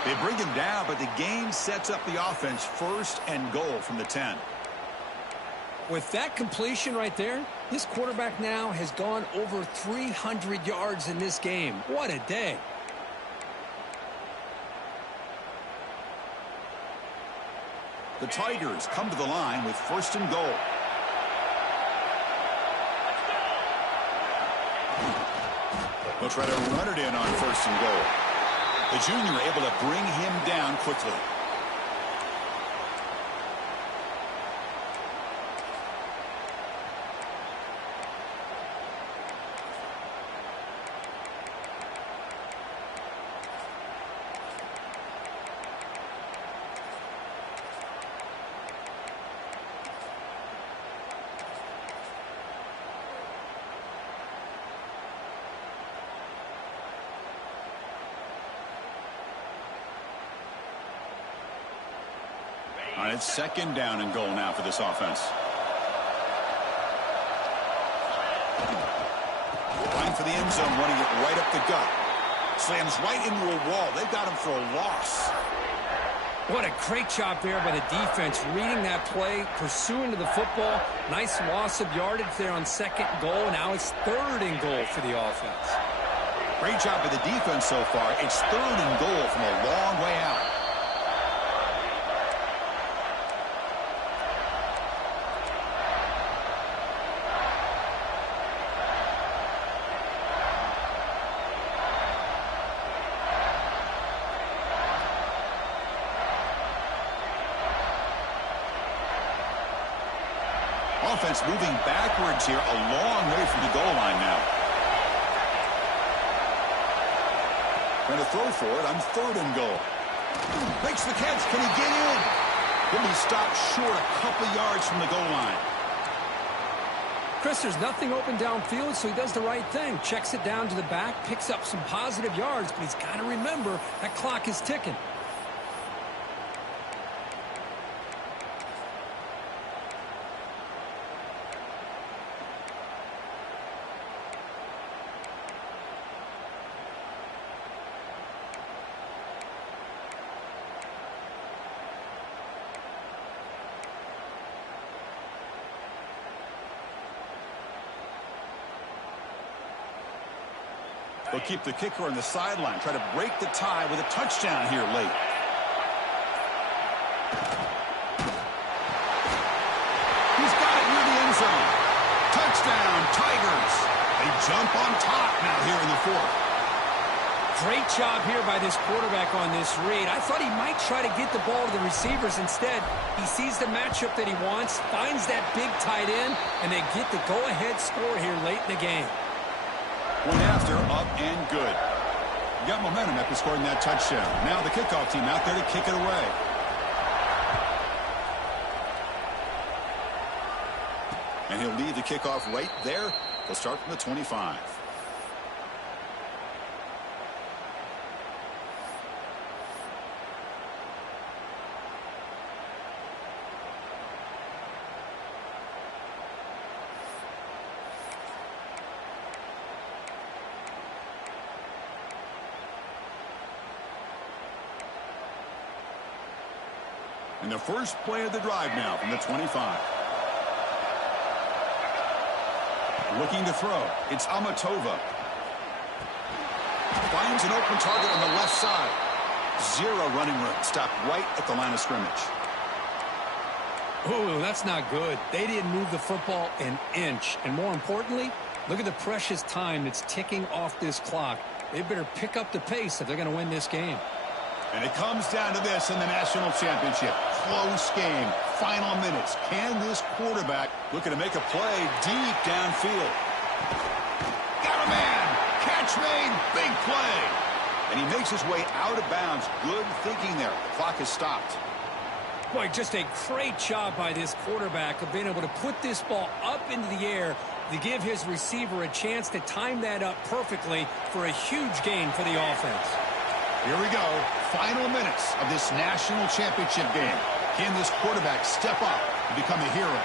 They bring him down, but the game sets up the offense 1st and goal from the 10. With that completion right there, this quarterback now has gone over 300 yards in this game. What a day. The Tigers come to the line with 1st and goal. They'll try to run it in on 1st and goal. The junior able to bring him down quickly. All right, it's 2nd down and goal now for this offense. Running for the end zone, running it right up the gut. Slams right into a wall. They've got him for a loss. What a great job there by the defense, reading that play, pursuing to the football. Nice loss of yardage there on 2nd goal. Now it's 3rd and goal for the offense. Great job by the defense so far. It's 3rd and goal from a long way out. Offense moving backwards here, a long way from the goal line now. Going to throw for it on 3rd and goal. Makes the catch. Can he get in? He'll be stopped short a couple yards from the goal line. Chris, there's nothing open downfield, so he does the right thing. Checks it down to the back, picks up some positive yards, but he's got to remember that clock is ticking. They'll keep the kicker on the sideline, try to break the tie with a touchdown here late. He's got it near the end zone. Touchdown, Tigers. They jump on top now here in the 4th. Great job here by this quarterback on this read. I thought he might try to get the ball to the receivers. Instead, he sees the matchup that he wants, finds that big tight end, and they get the go-ahead score here late in the game. One after, up and good. You got momentum after scoring that touchdown. Now the kickoff team out there to kick it away. And he'll leave the kickoff right there. They'll start from the 25. And the first play of the drive now from the 25. Looking to throw. It's Amatova. Finds an open target on the left side. Zero running room. Stopped right at the line of scrimmage. Oh, that's not good. They didn't move the football an inch. And more importantly, look at the precious time that's ticking off this clock. They better pick up the pace if they're going to win this game. And it comes down to this in the national championship. Close game. Final minutes. Can this quarterback looking to make a play deep downfield? Got a man. Catch made. Big play. And he makes his way out of bounds. Good thinking there. The clock is stopped. Boy, just a great job by this quarterback of being able to put this ball up into the air to give his receiver a chance to time that up perfectly for a huge gain for the offense. Here we go. Final minutes of this national championship game. Can this quarterback step up and become a hero?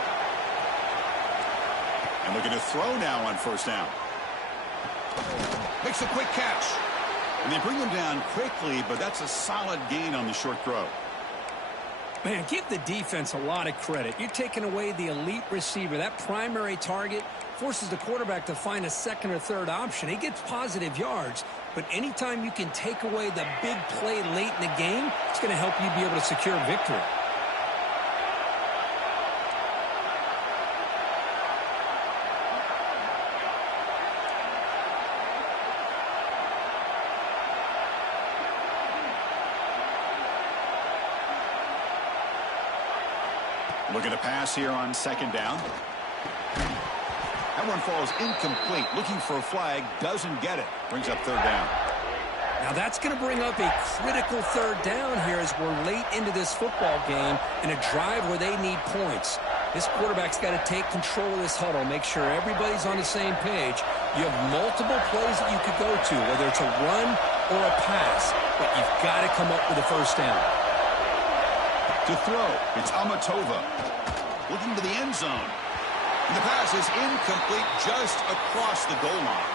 And looking to throw now on first down. Makes a quick catch. And they bring him down quickly, but that's a solid gain on the short throw. Man, give the defense a lot of credit. You're taking away the elite receiver. That primary target forces the quarterback to find a second or third option. He gets positive yards, but anytime you can take away the big play late in the game, it's going to help you be able to secure victory. Looking to pass here on second down. That one falls incomplete. Looking for a flag. Doesn't get it. Brings up third down. Now that's going to bring up a critical third down here as we're late into this football game in a drive where they need points. This quarterback's got to take control of this huddle, make sure everybody's on the same page. You have multiple plays that you could go to, whether it's a run or a pass, but you've got to come up with a first down. To throw, it's Amatova. Looking to the end zone. And the pass is incomplete just across the goal line.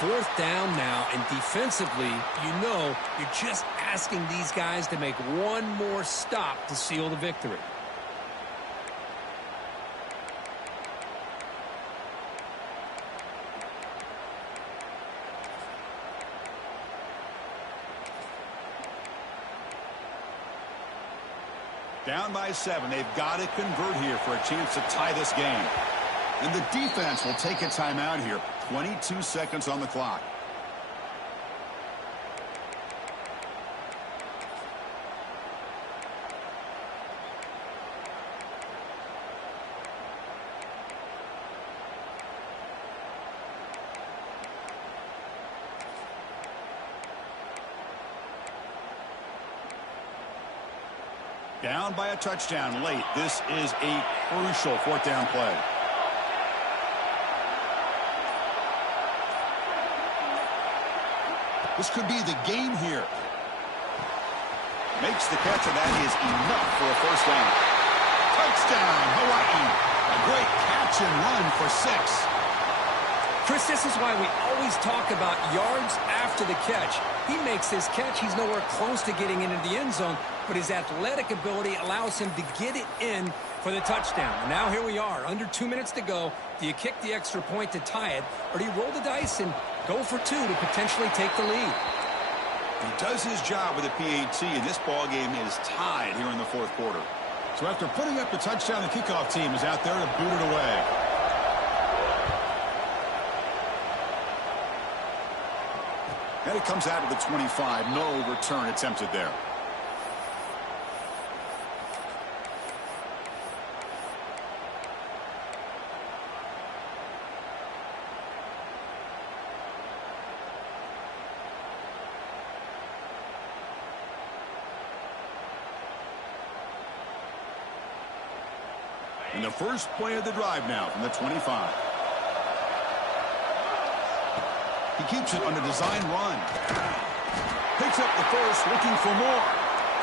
Fourth down now, and defensively, you know you're just asking these guys to make one more stop to seal the victory. Down by 7. They've got to convert here for a chance to tie this game. And the defense will take a timeout here. 22 seconds on the clock. Down by a touchdown late. This is a crucial fourth down play. This could be the game here. Makes the catch, and that is enough for a first down. Touchdown, Hawaii. A great catch and run for 6. Chris, this is why we always talk about yards after the catch. He makes this catch. He's nowhere close to getting into the end zone, but his athletic ability allows him to get it in for the touchdown. And now here we are, under 2 minutes to go. Do you kick the extra point to tie it, or do you roll the dice and go for 2 to potentially take the lead? He does his job with a PAT, and this ball game is tied here in the fourth quarter. So after putting up the touchdown, the kickoff team is out there to boot it away. And it comes out of the 25. No return attempted there. And the first play of the drive now from the 25. He keeps it on a design run. Picks up the first, looking for more.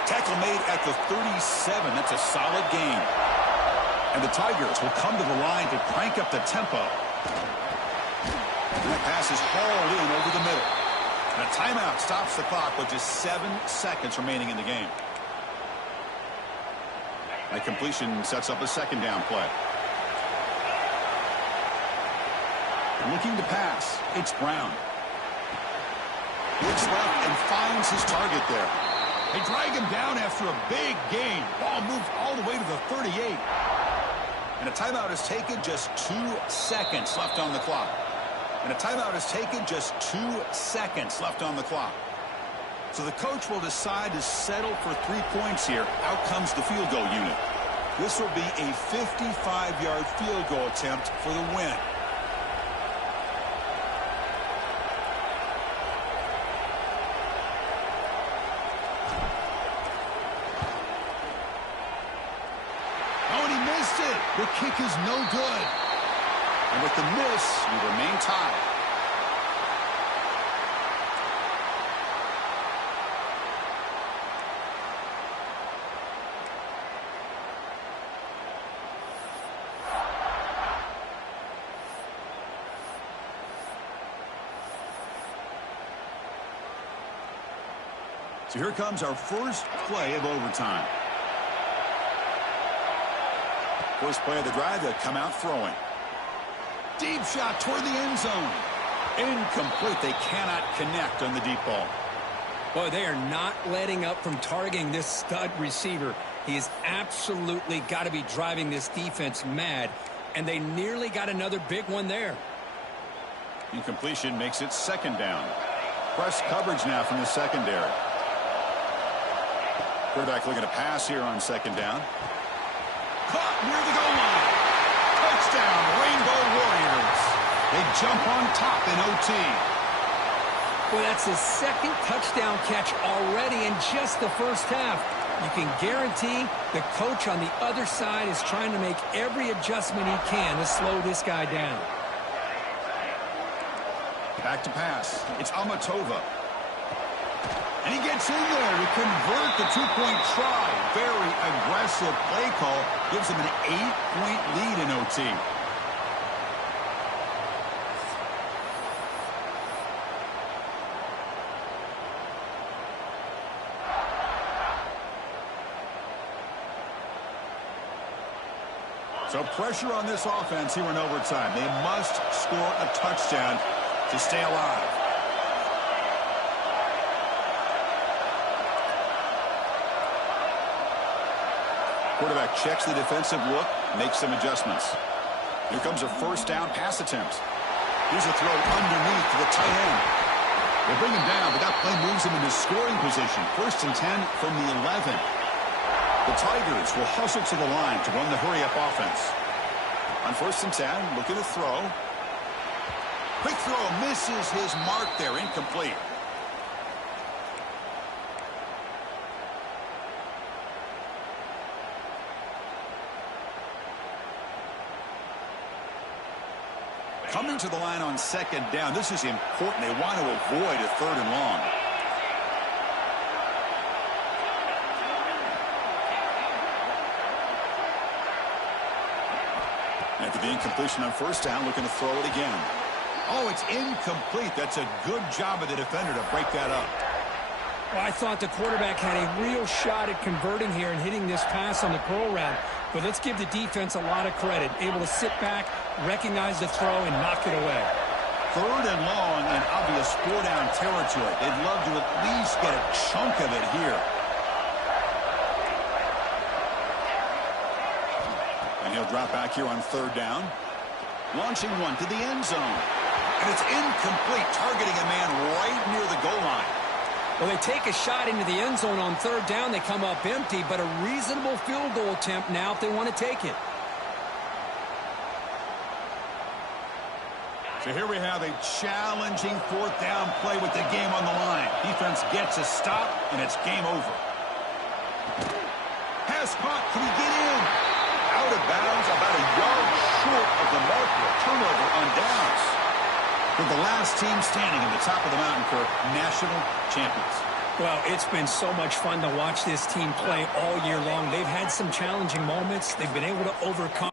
Tackle made at the 37. That's a solid gain. And the Tigers will come to the line to crank up the tempo. And that pass is hauled in over the middle. And a timeout stops the clock with just 7 seconds remaining in the game. That completion sets up a second down play. Looking to pass. It's Brown. Looks left and finds his target there. They drag him down after a big gain. Ball moved all the way to the 38. And a timeout is taken, just 2 seconds left on the clock. And a timeout is taken, just 2 seconds left on the clock. So the coach will decide to settle for 3 points here. Out comes the field goal unit. This will be a 55-yard field goal attempt for the win. The kick is no good. And with the miss, we remain tied. So here comes our first play of overtime. First play of the drive, they'll come out throwing. Deep shot toward the end zone. Incomplete. They cannot connect on the deep ball. Boy, they are not letting up from targeting this stud receiver. He has absolutely got to be driving this defense mad, and they nearly got another big one there. Incompletion makes it second down. Press coverage now from the secondary. Quarterback looking to pass here on second down. Caught near the goal line. Touchdown, Rainbow Warriors. They jump on top in OT. Well, that's his second touchdown catch already in just the first half. You can guarantee the coach on the other side is trying to make every adjustment he can to slow this guy down. Back to pass. It's Amatova. And he gets in there to convert the two-point try. Very aggressive play call. Gives him an 8-point lead in OT. So pressure on this offense here in overtime. They must score a touchdown to stay alive. Quarterback checks the defensive look, makes some adjustments. Here comes a first down pass attempt. Here's a throw underneath to the tight end. They bring him down, but that play moves him into scoring position. 1st and 10 from the 11. The Tigers will hustle to the line to run the hurry-up offense. On 1st and 10, looking to throw. Quick throw, misses his mark there, incomplete. Coming to the line on second down, this is important. They want to avoid a 3rd and long. After the incompletion on 1st down, looking to throw it again. Oh, it's incomplete. That's a good job of the defender to break that up. Well, I thought the quarterback had a real shot at converting here and hitting this pass on the curl route. But let's give the defense a lot of credit. Able to sit back, recognize the throw, and knock it away. 3rd and long in obvious 4-down territory. They'd love to at least get a chunk of it here. And he'll drop back here on 3rd down. Launching one to the end zone. And it's incomplete, targeting a man right near the goal line. Well, they take a shot into the end zone on 3rd down. They come up empty, but a reasonable field goal attempt now if they want to take it. So here we have a challenging 4th down play with the game on the line. Defense gets a stop, and it's game over. Pass caught. Can he get in? Out of bounds about with the last team standing at the top of the mountain for national champions. Well, it's been so much fun to watch this team play all year long. They've had some challenging moments. They've been able to overcome.